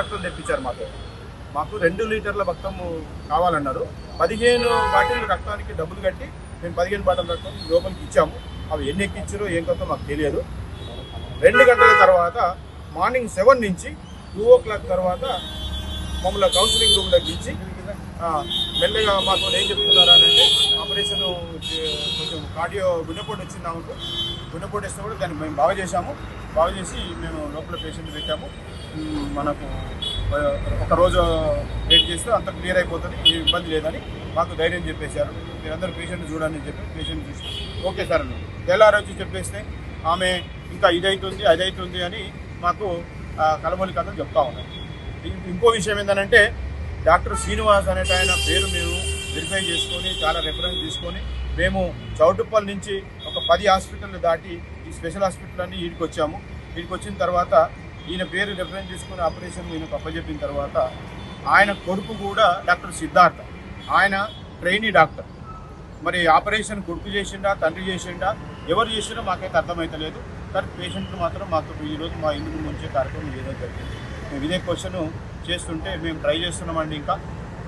రక్తం తెప్పించారు. మాకు 2 లీటర్ల రక్తం కావాలన్నారు. 15 బాటిల్ రక్తానికి డబ్బులు కట్టి మేము 15 బాటిల్ రక్తం లోపలికి ఇచ్చాము. అవి ఎన్ని ఎక్కిచ్చారో ఏం కొత్త మాకు తెలియదు. 2 గంటల తర్వాత మార్నింగ్ 7 నుంచి 2 o'clock తర్వాత మమ్మల్ని కౌన్సిలింగ్ రూమ్లోకి ఇచ్చి మెల్లగా మాకు ఏం చెప్తున్నారు అని అంటే ఆపరేషన్ కొంచెం కార్డియో గుండెపోటు వచ్చింది. ఆమెకు గుండెపోటు వేస్తే కూడా దాన్ని మేము బాగా చేసి మేము లోపల పేషెంట్ పెట్టాము. మనకు ఒక రోజు వెయిట్ చేస్తే అంత క్లియర్ అయిపోతుంది, ఏ ఇబ్బంది లేదని మాకు ధైర్యం చెప్పేశారు. మీరందరూ పేషెంట్ చూడాలని చెప్పి పేషెంట్ చూసి ఓకే సార్ అని తెల్లారొచ్చి చెప్పేస్తే ఆమె ఇంకా ఇదవుతుంది అదవుతుంది అని మాకు కలబోలి కథలు చెప్తా ఉన్నారు. ఇంకో విషయం ఏంటంటే డాక్టర్ శ్రీనివాస్ అనే ఆయన పేరు మేము వెరిఫై చేసుకొని చాలా రెఫరెన్స్ తీసుకొని మేము చౌటుప్పల్ నుంచి ఒక 10 హాస్పిటల్ దాటి ఈ స్పెషల్ హాస్పిటల్ అన్ని వీడికి వచ్చాము. వీడికి వచ్చిన తర్వాత ఈయన పేరు రెఫరెన్స్ తీసుకొని ఆపరేషన్ ఈయనకు అప్పచెప్పిన తర్వాత ఆయన కొడుకు కూడా డాక్టర్ సిద్ధార్థ, ఆయన ట్రైనీ డాక్టర్. మరి ఆపరేషన్ కొడుకు చేసిండా తండ్రి చేసిండా ఎవరు చేసినా మాకైతే అర్థమవుతలేదు. కానీ పేషెంట్లు మాత్రం మాకు ఈరోజు మా ఇంటికి ముంచే కార్యక్రమం ఏదో జరిగింది. మేము ఇదే క్వశ్చన్ చేస్తుంటే మేము ట్రై చేస్తున్నామండి, ఇంకా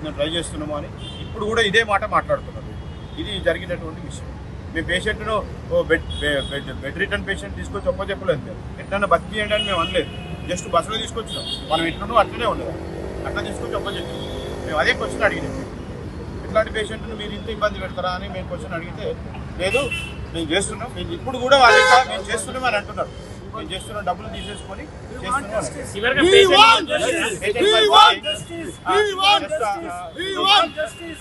మేము ట్రై చేస్తున్నాము అని ఇప్పుడు కూడా ఇదే మాట మాట్లాడుతున్నారు. ఇది జరిగినటువంటి విషయం. మేము పేషెంట్ను బెడ్ రిటర్న్ పేషెంట్ తీసుకొచ్చి చెప్పలేదు. మేము ఎట్లన్నా బతికి చేయండి అని మేము అనలేదు. జస్ట్ బస్సులో తీసుకొచ్చినాం. మనం ఎట్లనో అట్లనే ఉండదు, అట్లా తీసుకొచ్చి చెప్పలేదు. మేము అదే క్వశ్చన్ అడిగినాం. ఇట్లాంటి పేషెంట్ను మీరు ఇంత ఇబ్బంది పెడతారా అని మేము క్వశ్చన్ అడిగితే లేదు మేము చేస్తున్నాం, మేము ఇప్పుడు కూడా వాళ్ళ మేము చేస్తున్నాం అని అంటున్నారు. మేము చేస్తున్నాం, డబ్బులు తీసేసుకొని చేస్తున్నాం.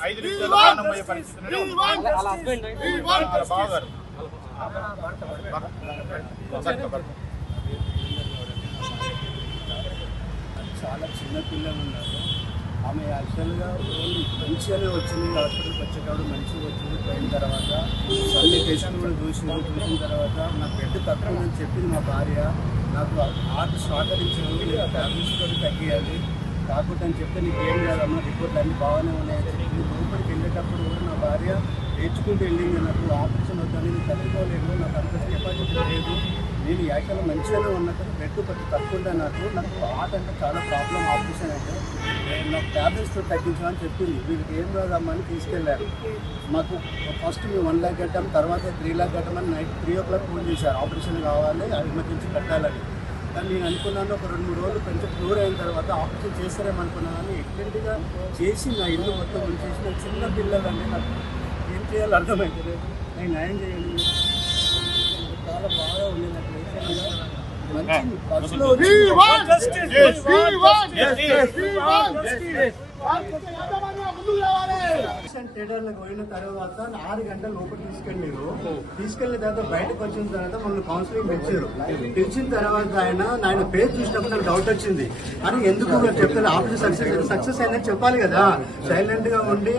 5 నిమిషాలు ప్రాణం పోయే పరిస్థితుల్లో బావగారు చాలా చిన్న పిల్లలు ఉన్నారు. ఆమె యాక్చువల్గా మంచిగానే వచ్చింది, హాస్పిటల్కి వచ్చేటప్పుడు మంచిగా వచ్చింది. పోయిన తర్వాత అన్ని టెస్టులు కూడా చూసిన తర్వాత నాకు బెడ్ తక్కువ అని చెప్పింది మా భార్య. నాకు హార్ట్ సహకరించాను, ట్యాబ్లెట్స్ కూడా తగ్గియాలి కాకుండా అని చెప్తే నీకు ఏం కాదమ్మా, రిపోర్ట్లు అన్నీ బాగానే ఉన్నాయని చెప్పి లోపలికి వెళ్ళేటప్పుడు కూడా నా భార్య నేర్చుకుంటూ వెళ్ళింది. నాకు ఆపరేషన్ వద్దని నేను తట్టుకోలేదు, నాకు అంత కెపాసిటీ లేదు, నేను యాక్చువల్గా మంచిగానే ఉన్నా కానీ బెడ్ కొంచెం తక్కువ ఉండే నాకు హార్ట్ అంటే చాలా ప్రాబ్లం, ఆపరేషన్ అంటే నాకు ట్యాబ్లెట్స్ తగ్గించమని చెప్పింది. వీళ్ళకి ఏం కాదమ్మా అని తీసుకెళ్ళారు. మాకు ఫస్ట్ మేము 1 lakh కట్టాము, తర్వాత 3 lakh కట్టమని నైట్ 3 o'clock ఫోన్ చేశారు. ఆపరేషన్ కావాలి, ఎమర్జెన్సీ కట్టాలని. కానీ నేను అనుకున్నాను ఒక 2-3 రోజులు కొంచెం క్యూర్ అయిన తర్వాత ఆపరేషన్ చేస్తారేమనుకున్నాను. కానీ ఎక్సలెంట్గా చేసి నా ఇల్లు మొత్తం చేసి నాకు చిన్న పిల్లలండి, నాకు ఏం చేయాలో అర్థమవుతుంది. నేను న్యాయం చేయండి, చాలా బాగా ఉంది నాకు మంచి బస్సులో థియేటర్లకు పోయిన తర్వాత 6 గంటల లోపల తీసుకెళ్ళిన తర్వాత బయటకు వచ్చిన తర్వాత మమ్మల్ని కౌన్సిలింగ్ పిలిచిన తర్వాత ఆయన పేరు చూసినప్పుడు నాకు డౌట్ వచ్చింది. అని ఎందుకు చెప్తాను ఆపరేషన్ సక్సెస్ అయిందని చెప్పాలి కదా, సైలెంట్ గా ఉండి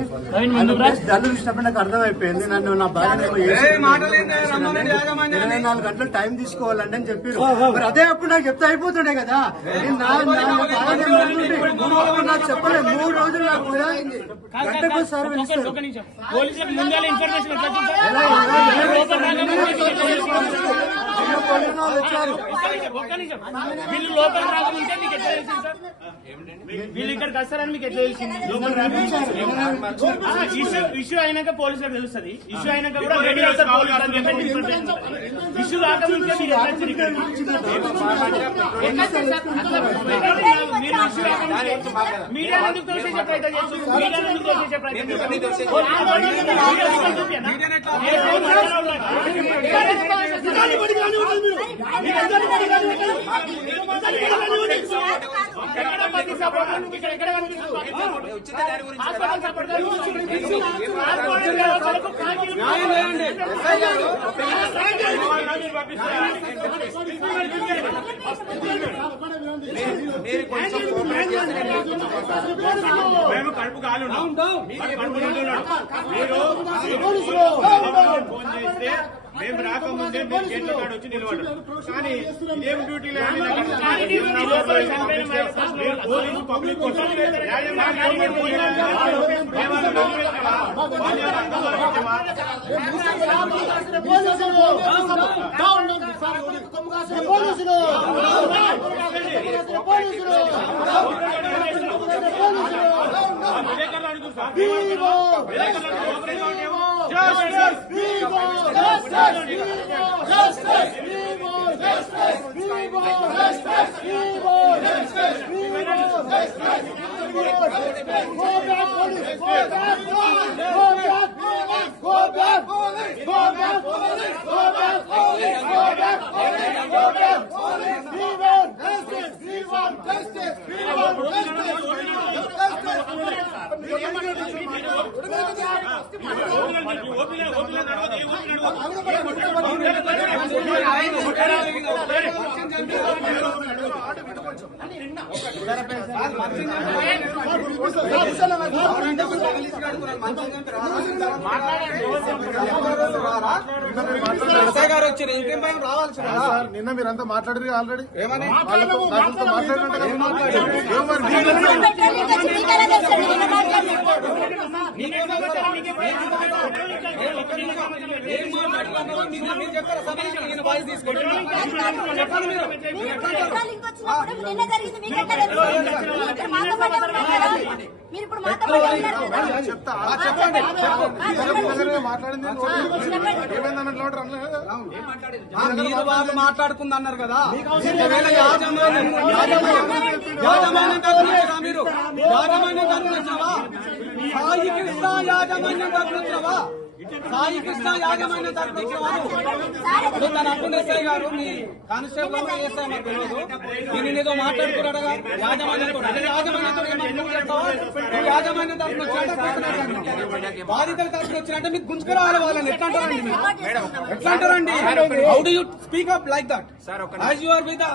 డల్లు చూసినప్పుడు నాకు అర్థమైపోయింది. నన్ను నా భార్య 24 గంటలు టైం తీసుకోవాలండి అని చెప్పారు. మరి అదే అప్పుడు నాకు చెప్తే అయిపోతుండే కదా. నాకు చెప్పలేదు 3 రోజులు నాకు కూడా గంటకు సర్వీస్ వీళ్ళు లోపల రాకముందే మీకు ఎట్లా తెలిసింది సార్? వీళ్ళు ఇక్కడికి వస్తారని మీకు ఎట్లా తెలిసింది? ఇష్యూ అయినాక పోలీసులకు తెలుస్తుంది. ఇష్యూ అయినాక కూడా ఇష్యూ రాకముందే మీరు ఎట్లా వచ్చారు ఇక్కడ? మీడియా ఎందుకు తెలిసేసే ప్రయత్నం చేస్తున్నారు? మీడియా ఎందుకు తెలిసేసే ప్రయత్నం మేము కడుపు కాలు ఫోన్ చేస్తే మేము రాకముందే మీరు గేట్ల కాడ వచ్చి నిలబడ్డారు. కానీ ఇదేం డ్యూటీ పోలీసు పబ్లిక్ కోసం పోలీసులు నిన్న మీరంతా మాట్లాడారు ఆల్రెడీ ఏమని మాట్లాడుకుంది అన్నారు కదా. యాజమాన్యం తరపున మీరు యాజమాన్యం తరపున వచ్చావా? సాయి కృష్ణ యాజమాన్యం తరపున వచ్చావా? సాయి కృష్ణ యాజమాన్యం తరపున వచ్చావా? తన అప్పుడు ఎస్ఐ గారు మీ కానిస్టేబుల్ ఎస్ఐ మాకు తెలియదు. నేను ఏదో మాట్లాడుకున్నాడుగా యాజమాన్యంతో. యాజమాన్యంతో యాజమాన్యం తరపున వచ్చాడంటే బాధితుల తరపున వచ్చినట్టే మీకు గుంజుకురావాలి వాళ్ళని. ఎట్లా అంటారండి మీరు? ఎట్లా అంటారండి? How do you speak up like that? As you are with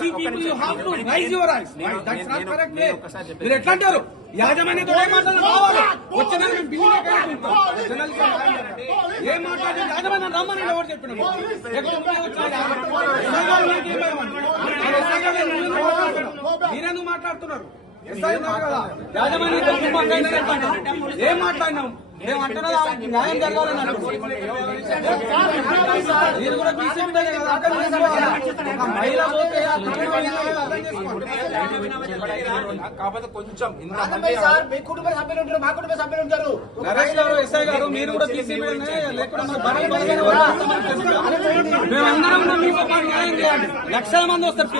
people you have to raise your eyes. That's not correct way. మీరు ఎట్లా అంటారు? యాజమాన్యంతో ఏం మాట్లాడాలి? రావాలి వచ్చిన ఏం మాట్లాడారు? యాజమాన్యం రమ్మని ఎవరు చెప్పిన? మీరెందుకు మాట్లాడుతున్నారు? ఎస్ఐ ఉన్నారు కదా యాజమాన్యంతో ఏం మాట్లాడినాం? మేము అంటున్నది న్యాయం జరగాలని అనుకుంటున్నాం. మీరు కూడా బీసీపీ మహిళ పోతే కాకపోతే కొంచెం మీ కుటుంబ సభ్యులు ఉంటారు, మా కుటుంబ సభ్యులు ఉంటారు. నరేష్ గారు ఎస్ఐ గారు మీరు కూడా బీసీపీ లేకుండా మేమందరం మీకు న్యాయం చేయాలి. లక్షల మంది వస్తారు.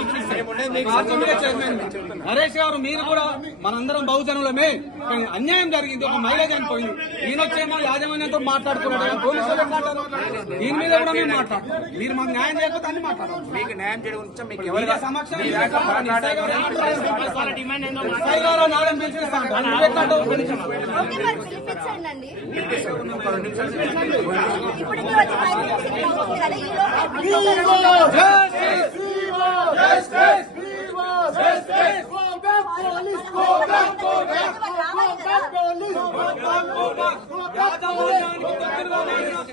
నరేష్ గారు మీరు కూడా మనందరం బహుజనులమే. కానీ అన్యాయం జరిగింది. ఒక మహిళ చనిపోయింది. ఈయనొచ్చేమో యాజమాన్యంతో మాట్లాడుకున్నాడు. పోలీసులు మాట్లాడారు. దీని మీద కూడా మేము మాట్లాడుతున్నాం. మీరు మాకు న్యాయం చేయకపోతే అన్ని మాట్లాడాలి. మీకు న్యాయం చేయడం మీకు సమక్షం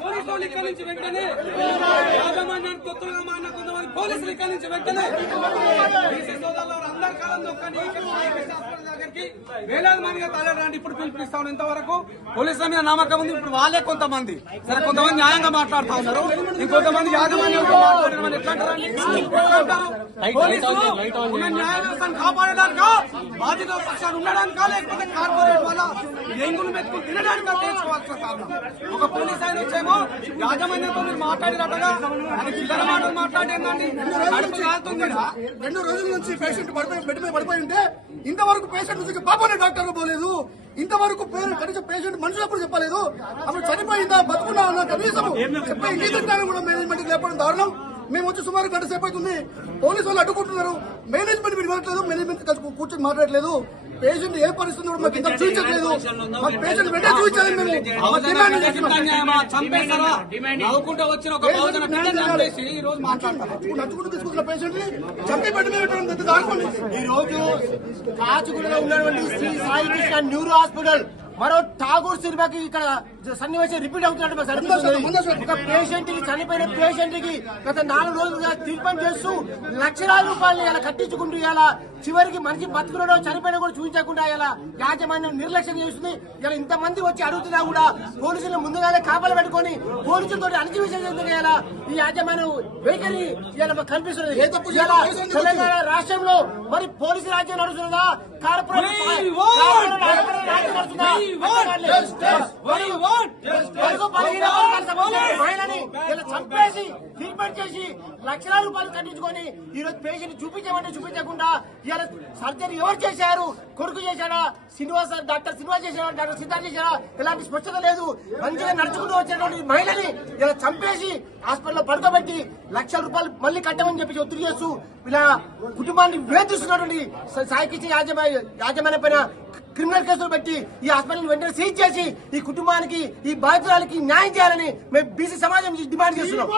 పోలీసులు ఇక్కడి నుంచి వెంటనే యాజమాన్యానికి కొత్తగా మారిన కొంతమంది పోలీసులు ఇక్కడి నుంచి వెంటనే బీసీ సోదరులు అందరి కాలం దగ్గరికి వేలాది మందిగా తరలిరండి. ఇప్పుడు పిలిపిస్తా ఉన్నారు. ఇంతవరకు పోలీసుల మీద నమ్మకం ఉంది. ఇప్పుడు వాళ్ళే కొంతమంది సరే కొంతమంది న్యాయంగా మాట్లాడుతూ ఉన్నారు. ఇంకొంతమంది యాజమాన్యంతో మాట్లాడుతున్నారు. ఎట్లా న్యాయ వ్యవస్థను కాపాడడానికా, బాధితుల పక్షాన్ని ఉండడానికా, లేకపోతే కార్పొరేట్ వల్ల డెంగులు మెతుకులు తినడానికా తెలుసుకోవాల్సిన కారణం. ఒక పోలీస్ ఆయన వచ్చేమో యాజమాన్యంతో మీరు మాట్లాడినట్టుగా అది పిల్లల మాటలు మాట్లాడేందండి. కడుపు కాలుతుంది. 2 రోజుల నుంచి పేషెంట్ బెడ్ మీద పడిపోయి ఉంటే ఇంతవరకు పేషెంట్ నుంచి బాబానే డాక్టర్ పోలేదు. ఇంతవరకు కనీసం పేషెంట్ మనుషులు ఎప్పుడు చెప్పలేదు. అప్పుడు చనిపోయిందా బతుకున్నా అన్న కనీసం చెప్పే ఇంటి కూడా మేనేజ్మెంట్ లేకపోవడం దారుణం. మేము వచ్చి సుమారు గంట సేపు అవుతుంది. పోలీసు వాళ్ళు అడ్డుకుంటున్నారు. మేనేజ్మెంట్ మీరు మాట్లాడలేదు. మేనేజ్మెంట్ కూర్చొని మాట్లాడలేదు. పేషెంట్ ఏ పరిస్థితి మాకు ఇంత చూపించట్లేదు. మాకు పేషెంట్ వెంటనే చూపించాలి. మేము నచ్చుకుంటూ తీసుకుంటున్న పేషెంట్ ని చంపి పెట్టి దాడుకోండి. ఈ రోజు కాచిగూడలో ఉన్నటువంటి శ్రీ సాయి కృష్ణ న్యూరో హాస్పిటల్ మరో ఠాగూర్ సినిమాకి ఇక్కడ సన్నివేశం రిపీట్ అవుతున్నట్టు మాకు అనిపిస్తుంది. ఒక పేషెంట్ కి చనిపోయిన పేషెంట్ కి గత 4 రోజులుగా ట్రీట్మెంట్ చేస్తూ లక్షలాది రూపాయలు ఇలా కట్టించుకుంటూ ఇలా చివరికి మనిషి బతుకున్నాడో చనిపోయినా కూడా చూపించకుండా ఇలా యాజమాన్యం నిర్లక్ష్యం చేస్తుంది. ఇలా ఇంతమంది వచ్చి అడుగుతున్నా కూడా పోలీసులు ముందుగానే కాపలు పెట్టుకొని పోలీసులతో అణచివేసేందుకు ఇలా ఈ యాజమాన్యం వైఖరి ఇలా మాకు కనిపిస్తున్నది. ఇలా తెలంగాణ రాష్ట్రంలో మరి పోలీసు రాజ్యం నడుస్తున్నదా మహిళని ఇలా చంపేసి ట్రీట్మెంట్ చేసి లక్షలాది రూపాయలు కట్టించుకొని ఈ రోజు పేషెంట్ చూపించమంటే చూపించకుండా ఇలా సర్జరీ ఎవరు చేశారు? కొడుకు చేశాడా? శ్రీనివాస్ డాక్టర్ శ్రీనివాస్ చేశాడా? డాక్టర్ సిద్ధార్థ చేశాడా? ఇలాంటి స్పష్టత లేదు. మంచిగా నడుచుకుంటూ వచ్చినటువంటి మహిళని ఇలా చంపేసి హాస్పిటల్లో పడుకోబెట్టి లక్షల రూపాయలు మళ్ళీ కట్టమని చెప్పి ఒత్తిడి చేస్తూ ఇలా కుటుంబాన్ని వేధిస్తున్నటువంటి సాయికృష్ణ యాజమాన్యం పైన క్రిమినల్ కేసులు పెట్టి ఈ హాస్పిటల్ వెంటనే సీజ్ చేసి ఈ కుటుంబానికి ఈ బాధితురాలకి న్యాయం చేయాలని మేము బీసీ సమాజం డిమాండ్ చేస్తున్నాం.